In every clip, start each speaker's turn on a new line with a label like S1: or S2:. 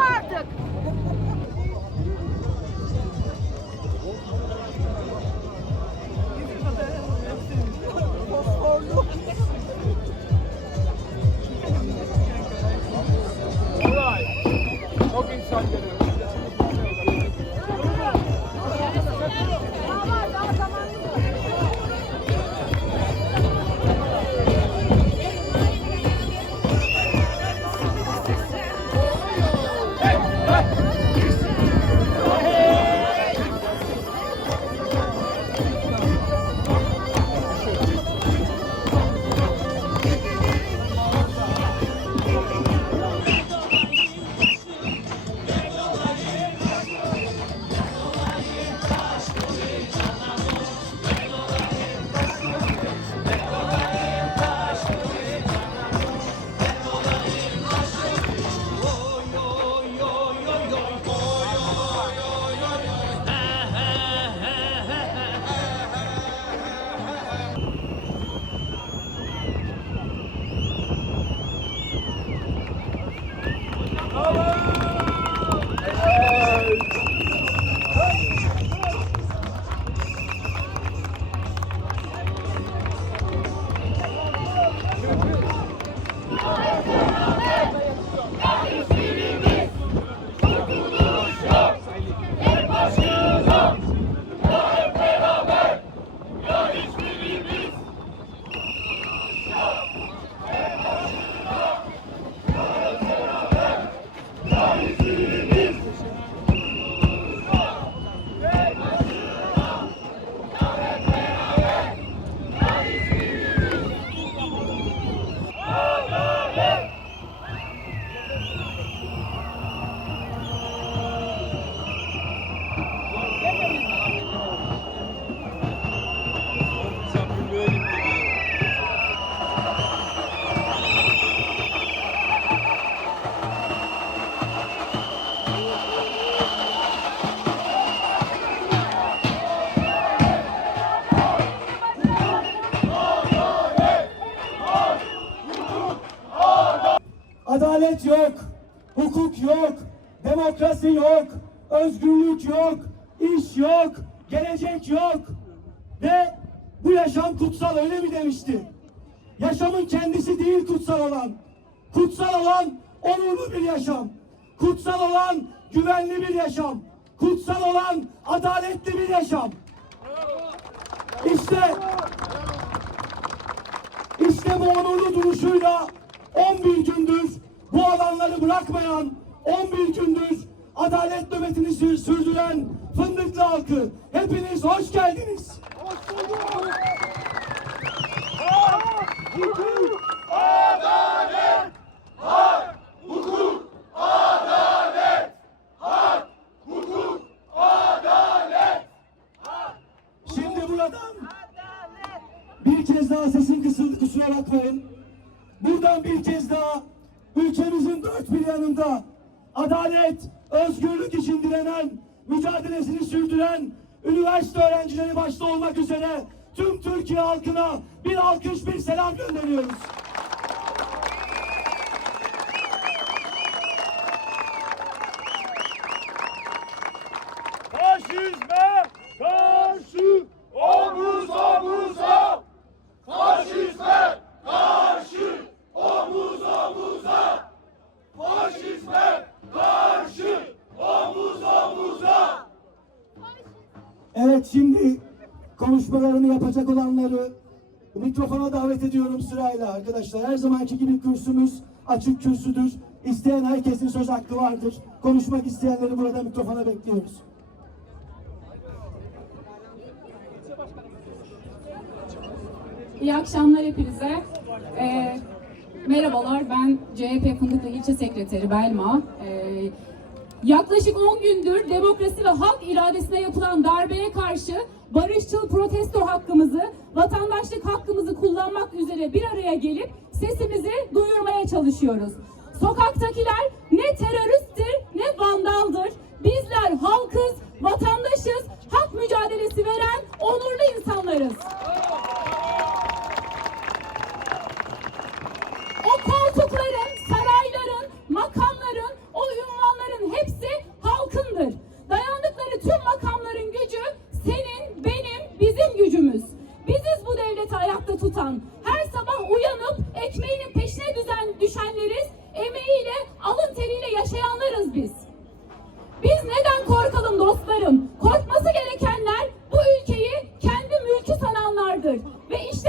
S1: artık.
S2: Demokrasi yok, özgürlük yok, iş yok, gelecek yok. Ve bu yaşam kutsal öyle mi demişti? Yaşamın kendisi değil kutsal olan. Kutsal olan onurlu bir yaşam. Kutsal olan güvenli bir yaşam. Kutsal olan adaletli bir yaşam. İşte işte bu onurlu duruşuyla 11 gündür bu alanları bırakmayan, 11 gündür adalet nöbetini sür- sürdüren Fındıklı halkı. Hepiniz hoş geldiniz. Şimdi buradan bir kez daha sesim kısıldı kusura bakmayın. Buradan bir kez daha ülkemizin dört bir yanında adalet, özgürlük için direnen, mücadelesini sürdüren üniversite öğrencileri başta olmak üzere tüm Türkiye halkına bir alkış, bir selam gönderiyoruz.
S3: Faşizme karşı omuz
S2: şimdi konuşmalarını yapacak olanları mikrofona davet ediyorum sırayla arkadaşlar. Her zamanki gibi kürsümüz açık kürsüdür. İsteyen herkesin söz hakkı vardır. Konuşmak isteyenleri burada mikrofona bekliyoruz.
S4: İyi akşamlar hepinize. Ee, merhabalar ben CHP Fındıklı İlçe Sekreteri Belma. Ee, yaklaşık 10 gündür demokrasi ve halk iradesine yapılan darbeye karşı barışçıl protesto hakkımızı, vatandaşlık hakkımızı kullanmak üzere bir araya gelip sesimizi duyurmaya çalışıyoruz. Sokaktakiler ne teröristtir ne vandaldır. Bizler halkız, vatandaşız, hak mücadelesi veren onurlu insanlarız. O koltukların, sarayların, makamların, halkındır. Dayandıkları tüm makamların gücü senin, benim, bizim gücümüz. Biziz bu devleti ayakta tutan. Her sabah uyanıp ekmeğinin peşine düzen düşenleriz. Emeğiyle, alın teriyle yaşayanlarız biz. Biz neden korkalım dostlarım? Korkması gerekenler bu ülkeyi kendi mülkü sananlardır. Ve işte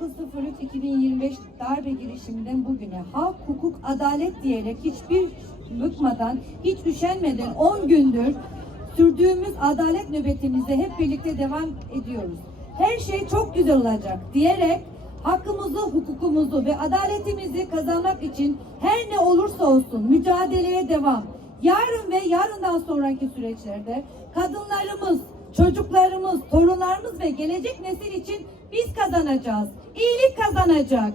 S5: 19.03.2025 darbe girişiminden bugüne hak, hukuk, adalet diyerek hiçbir bıkmadan, hiç üşenmeden 10 gündür sürdüğümüz adalet nöbetimize hep birlikte devam ediyoruz. Her şey çok güzel olacak diyerek hakkımızı, hukukumuzu ve adaletimizi kazanmak için her ne olursa olsun mücadeleye devam. Yarın ve yarından sonraki süreçlerde kadınlarımız, çocuklarımız, torunlarımız ve gelecek nesil için biz kazanacağız. İyilik kazanacak.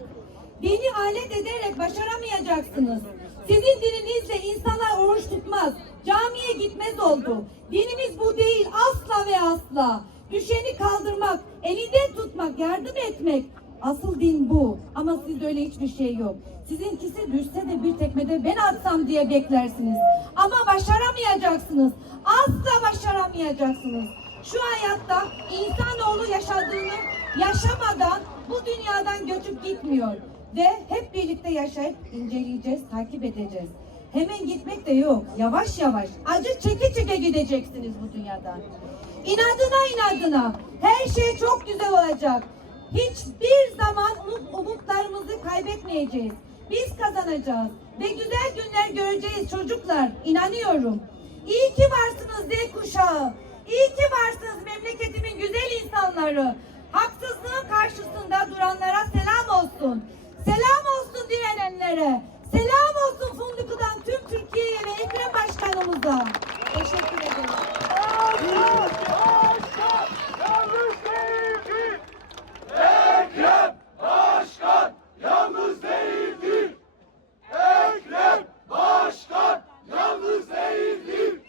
S5: Dini alet ederek başaramayacaksınız. Sizin dininizle insanlar oruç tutmaz. Camiye gitmez oldu. Dinimiz bu değil asla ve asla. Düşeni kaldırmak, elinden tutmak, yardım etmek. Asıl din bu. Ama sizde öyle hiçbir şey yok. Sizinkisi düşse de bir tekmede ben atsam diye beklersiniz. Ama başaramayacaksınız. Asla başaramayacaksınız. Şu hayatta insanoğlu yaşadığını yaşamadan bu dünyadan göçüp gitmiyor. Ve hep birlikte yaşayıp inceleyeceğiz, takip edeceğiz. Hemen gitmek de yok. Yavaş yavaş, acı çeke çeke gideceksiniz bu dünyadan. İnadına inadına. Her şey çok güzel olacak. Hiçbir zaman umut, umutlarımızı kaybetmeyeceğiz. Biz kazanacağız. Ve güzel günler göreceğiz çocuklar. İnanıyorum. İyi ki varsınız Z kuşağı. İyi ki varsınız memleketimin güzel insanları. Haksızlığın karşısında duranlara selam olsun. Selam olsun direnenlere. Selam olsun Fındıklı'dan tüm Türkiye'ye ve Ekrem Başkanımıza. Teşekkür ederim.
S6: Başkan, başkan, yalnız değildir. Ekrem Başkan yalnız değildir. Ekrem Başkan yalnız değildir.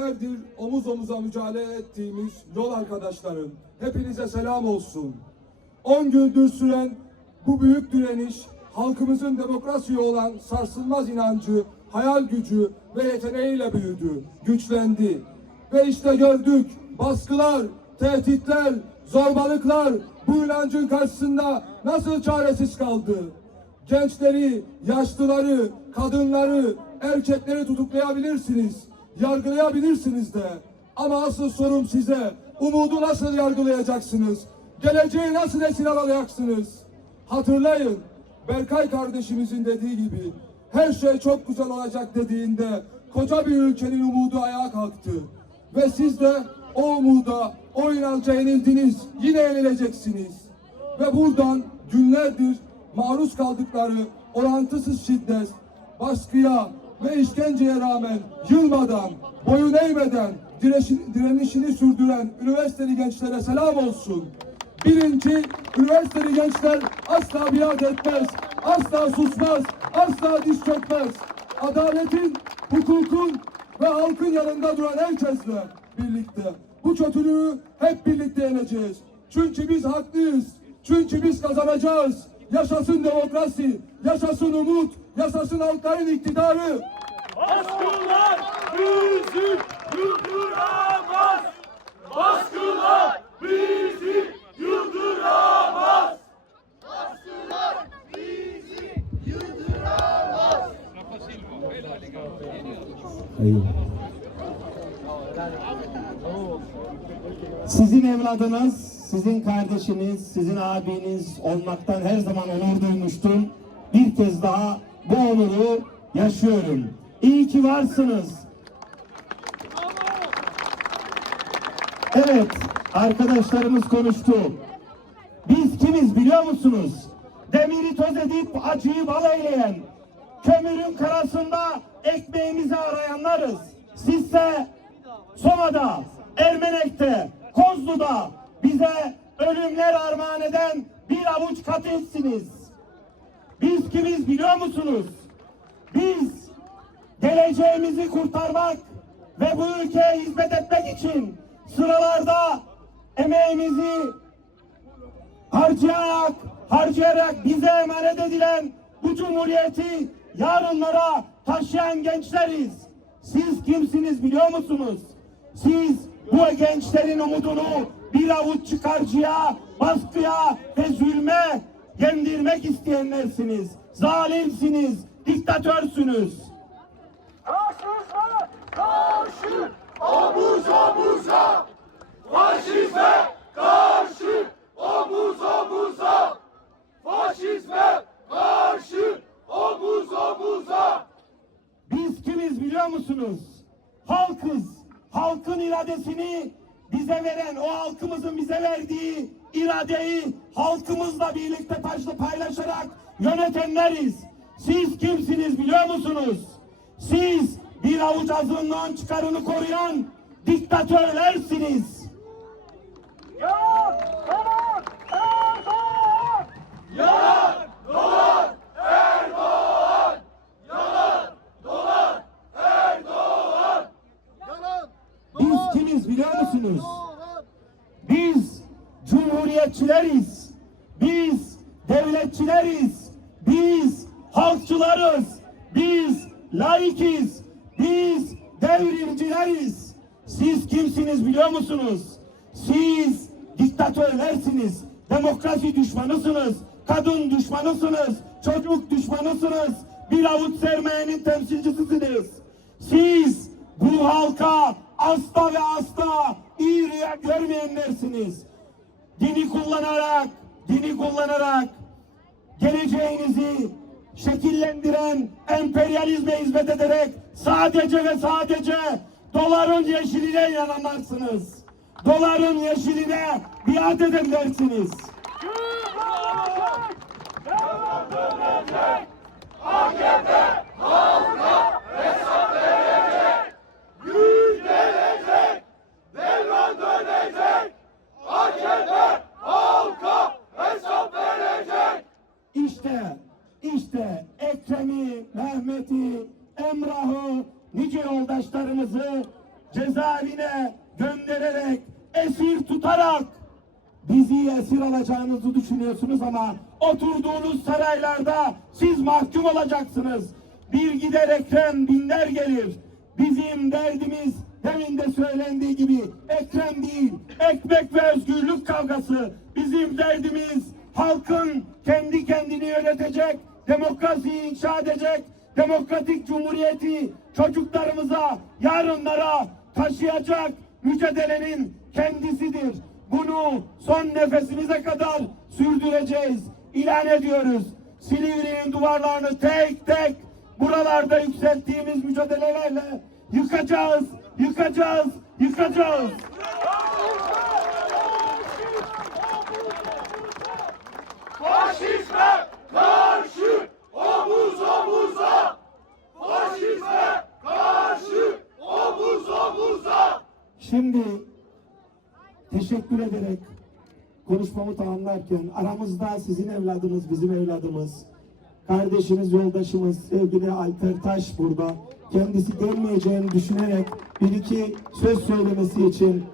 S7: Günlerdir omuz omuza mücadele ettiğimiz yol arkadaşlarım, hepinize selam olsun. 10 gündür süren bu büyük direniş
S8: halkımızın demokrasiye olan sarsılmaz inancı, hayal gücü ve yeteneğiyle büyüdü, güçlendi. Ve işte gördük baskılar, tehditler, zorbalıklar bu inancın karşısında nasıl çaresiz kaldı. Gençleri, yaşlıları, kadınları, erkekleri tutuklayabilirsiniz, yargılayabilirsiniz de. Ama asıl sorum size, umudu nasıl yargılayacaksınız? Geleceği nasıl esir alacaksınız? Hatırlayın, Berkay kardeşimizin dediği gibi, her şey çok güzel olacak dediğinde, koca bir ülkenin umudu ayağa kalktı. Ve siz de o umuda, o inanca yenildiniz, yine yenileceksiniz. Ve buradan günlerdir maruz kaldıkları orantısız şiddet, baskıya ve işkenceye rağmen yılmadan, boyun eğmeden direnişini sürdüren üniversiteli gençlere selam olsun. Birinci, üniversiteli gençler asla biat etmez, asla susmaz, asla diz çökmez. Adaletin, hukukun ve halkın yanında duran herkesle birlikte. Bu kötülüğü hep birlikte yeneceğiz. Çünkü biz haklıyız. Çünkü biz kazanacağız. Yaşasın demokrasi, yaşasın umut, yaşasın halkların iktidarı.
S9: Baskılar bizi yıldıramaz. Baskılar bizi yıldıramaz.
S10: Sizin evladınız, sizin kardeşiniz, sizin abiniz olmaktan her zaman onur duymuştum. Bir kez daha bu onuru yaşıyorum. İyi ki varsınız. Evet, arkadaşlarımız konuştu. Biz kimiz biliyor musunuz? Demiri toz edip acıyı bal eyleyen, kömürün karasında ekmeğimizi arayanlarız. Sizse Soma'da, Ermenek'te, Kozlu'da bize ölümler armağan eden bir avuç katilsiniz. Biz kimiz biliyor musunuz? Biz geleceğimizi kurtarmak ve bu ülkeye hizmet etmek için sıralarda emeğimizi harcayarak, harcayarak bize emanet edilen bu cumhuriyeti yarınlara taşıyan gençleriz. Siz kimsiniz biliyor musunuz? Siz bu gençlerin umudunu bir avuç çıkarcıya, baskıya ve zulme yendirmek isteyenlersiniz. Zalimsiniz, diktatörsünüz.
S9: Faşizme karşı omuz omuza. Faşizme karşı omuz omuza. Faşizme karşı omuz omuza.
S10: Biz kimiz biliyor musunuz? Halkız. Halkın iradesini bize veren, o halkımızın bize verdiği iradeyi halkımızla birlikte taşla paylaşarak yönetenleriz. Siz kimsiniz biliyor musunuz? Siz bir avuç azınlığın çıkarını koruyan diktatörlersiniz.
S9: Yalan dolan Erdoğan. Yalan dolan Erdoğan. Yalan dolan Erdoğan.
S10: Biz kimiz biliyor musunuz? Biz cumhuriyetçileriz. Biz devletçileriz. Biz halkçılarız. Biz laikiz. Biz devrimcileriz. Siz kimsiniz biliyor musunuz? Siz diktatörlersiniz. Demokrasi düşmanısınız. Kadın düşmanısınız. Çocuk düşmanısınız. Bir avuç sermayenin temsilcisisiniz. Siz bu halka asla ve asla iyi rüya görmeyenlersiniz. Dini kullanarak, dini kullanarak geleceğinizi şekillendiren emperyalizme hizmet ederek sadece ve sadece doların yeşiline yananlarsınız. Doların yeşiline biat edenlersiniz.
S9: Devam dönecek. AKP
S10: bizi esir alacağınızı düşünüyorsunuz ama oturduğunuz saraylarda siz mahkum olacaksınız. Bir gider Ekrem binler gelir. Bizim derdimiz demin de söylendiği gibi Ekrem değil, ekmek ve özgürlük kavgası. Bizim derdimiz halkın kendi kendini yönetecek, demokrasiyi inşa edecek, demokratik cumhuriyeti çocuklarımıza, yarınlara taşıyacak mücadelenin kendisidir. Bunu son nefesimize kadar sürdüreceğiz. İlan ediyoruz. Silivri'nin duvarlarını tek tek buralarda yükselttiğimiz mücadelelerle yıkacağız, yıkacağız, yıkacağız.
S6: Faşizme karşı omuz omuza. Faşizme karşı omuz omuza.
S10: Şimdi teşekkür ederek konuşmamı tamamlarken aramızda sizin evladınız, bizim evladımız, kardeşimiz, yoldaşımız sevgili Alper Taş burada. Kendisi gelmeyeceğini düşünerek bir iki söz söylemesi için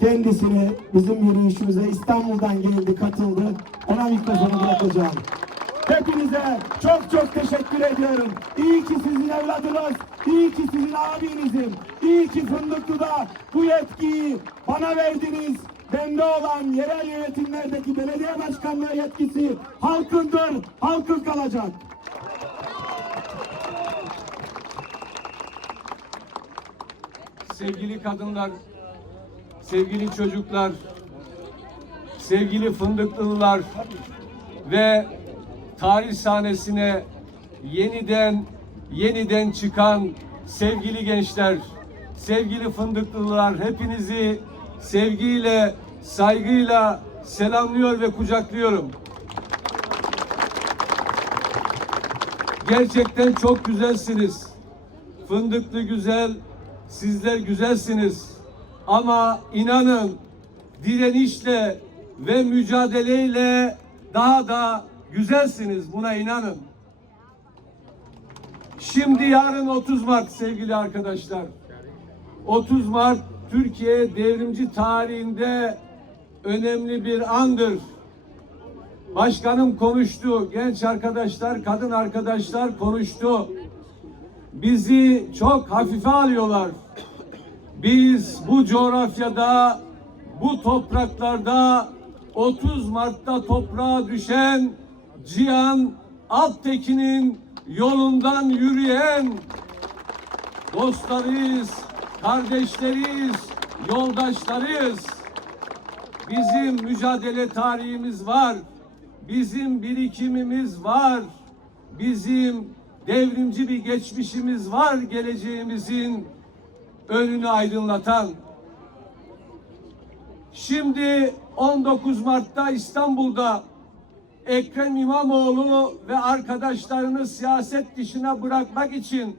S10: kendisini bizim yürüyüşümüze İstanbul'dan geldi, katıldı. Ona mikrofonu bırakacağım. Hepinize çok çok teşekkür ediyorum. İyi ki sizin evladınız, iyi ki sizin abinizim, iyi ki Fındıklı'da bu yetkiyi bana verdiniz. Bende olan yerel yönetimlerdeki belediye başkanlığı yetkisi halkındır, halkın kalacak.
S7: sevgili kadınlar, sevgili çocuklar, sevgili fındıklılar ve tarih sahnesine yeniden yeniden çıkan sevgili gençler, sevgili fındıklılar hepinizi sevgiyle, saygıyla selamlıyor ve kucaklıyorum. Gerçekten çok güzelsiniz. Fındıklı güzel, sizler güzelsiniz. Ama inanın direnişle ve mücadeleyle daha da güzelsiniz. Buna inanın. Şimdi yarın 30 Mart sevgili arkadaşlar. 30 Mart Türkiye devrimci tarihinde önemli bir andır. Başkanım konuştu, genç arkadaşlar, kadın arkadaşlar konuştu. Bizi çok hafife alıyorlar. Biz bu coğrafyada, bu topraklarda 30 Mart'ta toprağa düşen Cihan Alptekin'in yolundan yürüyen dostlarıyız, kardeşleriyiz, yoldaşlarıyız. Bizim mücadele tarihimiz var. Bizim birikimimiz var. Bizim devrimci bir geçmişimiz var geleceğimizin önünü aydınlatan. Şimdi 19 Mart'ta İstanbul'da Ekrem İmamoğlu ve arkadaşlarını siyaset dışına bırakmak için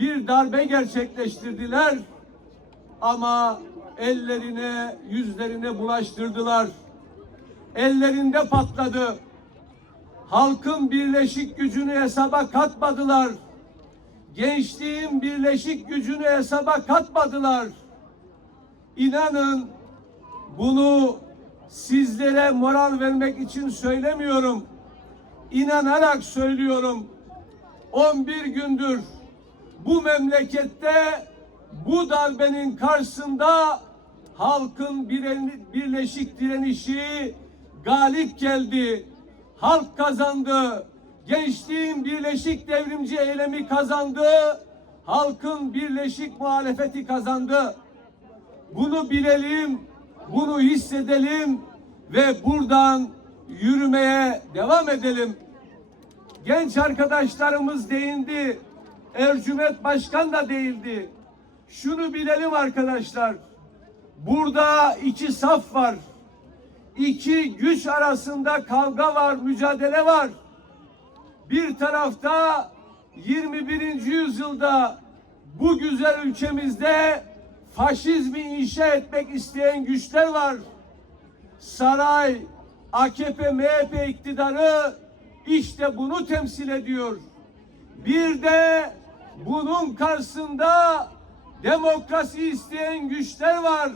S7: bir darbe gerçekleştirdiler ama ellerine yüzlerine bulaştırdılar. Ellerinde patladı. Halkın birleşik gücünü hesaba katmadılar. Gençliğin birleşik gücünü hesaba katmadılar. İnanın bunu sizlere moral vermek için söylemiyorum. İnanarak söylüyorum. 11 gündür bu memlekette bu darbenin karşısında halkın bir- birleşik direnişi galip geldi. Halk kazandı. Gençliğin birleşik devrimci eylemi kazandı. Halkın birleşik muhalefeti kazandı. Bunu bilelim, bunu hissedelim ve buradan yürümeye devam edelim. Genç arkadaşlarımız değindi. Ercüment Başkan da değildi. Şunu bilelim arkadaşlar. Burada iki saf var. İki güç arasında kavga var, mücadele var. Bir tarafta 21. yüzyılda bu güzel ülkemizde faşizmi inşa etmek isteyen güçler var. Saray, AKP, MHP iktidarı işte bunu temsil ediyor. Bir de bunun karşısında demokrasi isteyen güçler var.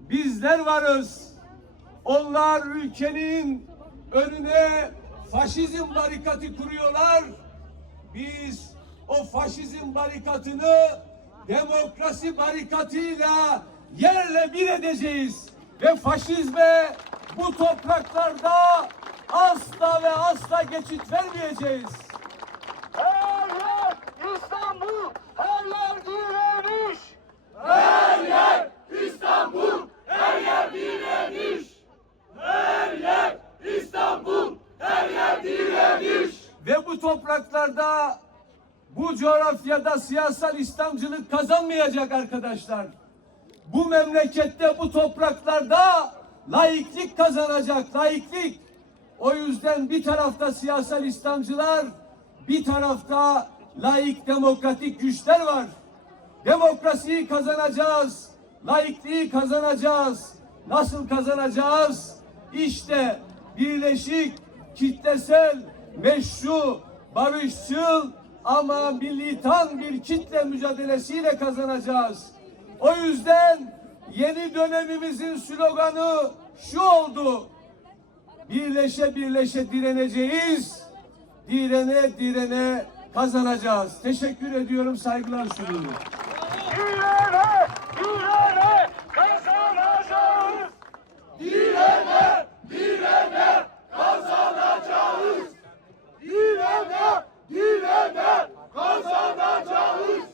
S7: Bizler varız. Onlar ülkenin önüne faşizm barikatı kuruyorlar. Biz o faşizm barikatını demokrasi barikatıyla yerle bir edeceğiz. Ve faşizme bu topraklarda asla ve asla geçit vermeyeceğiz.
S6: İstanbul, her yer direniş. Her yer İstanbul, her yer direniş. Her yer İstanbul, her yer direniş.
S7: Ve bu topraklarda bu coğrafyada siyasal İslamcılık kazanmayacak arkadaşlar. Bu memlekette bu topraklarda laiklik kazanacak, laiklik. O yüzden bir tarafta siyasal İslamcılar, bir tarafta laik demokratik güçler var. Demokrasiyi kazanacağız, laikliği kazanacağız. Nasıl kazanacağız? İşte birleşik, kitlesel, meşru, barışçıl ama militan bir kitle mücadelesiyle kazanacağız. O yüzden yeni dönemimizin sloganı şu oldu. Birleşe birleşe direneceğiz. Direne direne kazanacağız. Teşekkür ediyorum, saygılar sunuyorum.
S6: Direne, direne kazanacağız. Direne, direne kazanacağız. Direne, direne kazanacağız.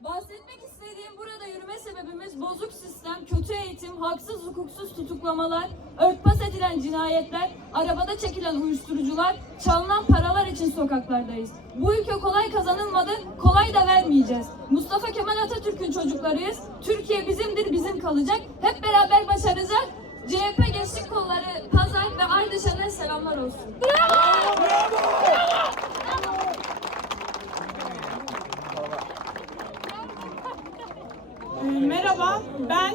S11: Bahsetmek istediğim burada yürüme sebebimiz bozuk sistem, kötü eğitim, haksız hukuksuz tutuklamalar, örtbas edilen cinayetler, arabada çekilen uyuşturucular, çalınan paralar için sokaklardayız. Bu ülke kolay kazanılmadı, kolay da vermeyeceğiz. Mustafa Kemal Atatürk'ün çocuklarıyız. Türkiye bizimdir, bizim kalacak. Hep beraber başaracak. CHP Gençlik Kolları Pazar ve Ardeşen'e selamlar olsun.
S12: Merhaba, ben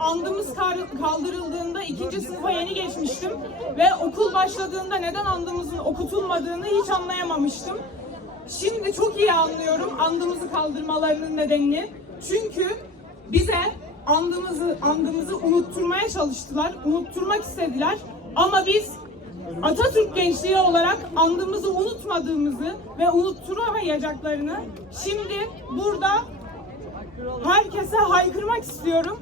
S12: andımız kaldırıldığında ikinci sınıfa yeni geçmiştim ve okul başladığında neden andımızın okutulmadığını hiç anlayamamıştım. Şimdi çok iyi anlıyorum andımızı kaldırmalarının nedenini. Çünkü bize andımızı andımızı unutturmaya çalıştılar, unutturmak istediler. Ama biz Atatürk gençliği olarak andımızı unutmadığımızı ve unutturamayacaklarını şimdi burada herkese haykırmak istiyorum.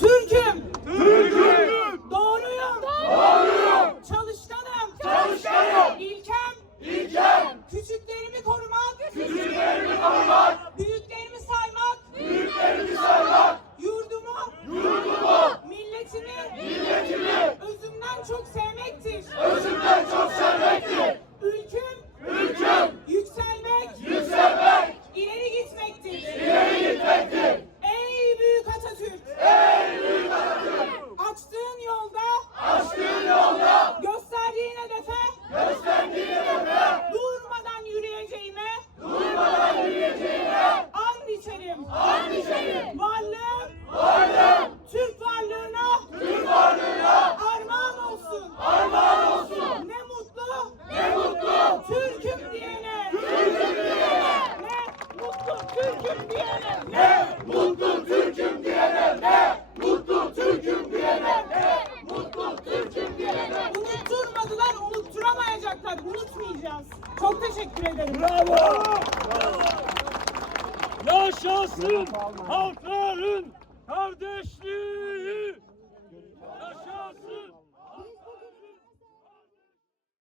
S12: Türk'üm.
S6: Türk'üm.
S12: Doğruyum.
S6: Doğruyum.
S12: Çalışkanım.
S6: Çalışkanım.
S12: İlkem.
S6: İlkem.
S12: Küçüklerimi korumak.
S6: Küçüklerimi korumak.
S12: Büyüklerimi saymak.
S6: Büyüklerimi saymak.
S12: Yurdumu.
S6: Yurdumu.
S12: Milletimi.
S6: Milletimi.
S12: Özümden çok sevmektir.
S6: Özümden çok sevmektir.
S12: Ülküm.
S6: Ülküm.
S12: Yükselmek.
S6: Yükselmek.
S12: Gitmektir.
S6: İleri gitmektir.
S12: Ey büyük Atatürk.
S6: Ey büyük Atatürk.
S12: Açtığın yolda.
S6: Açtığın yolda.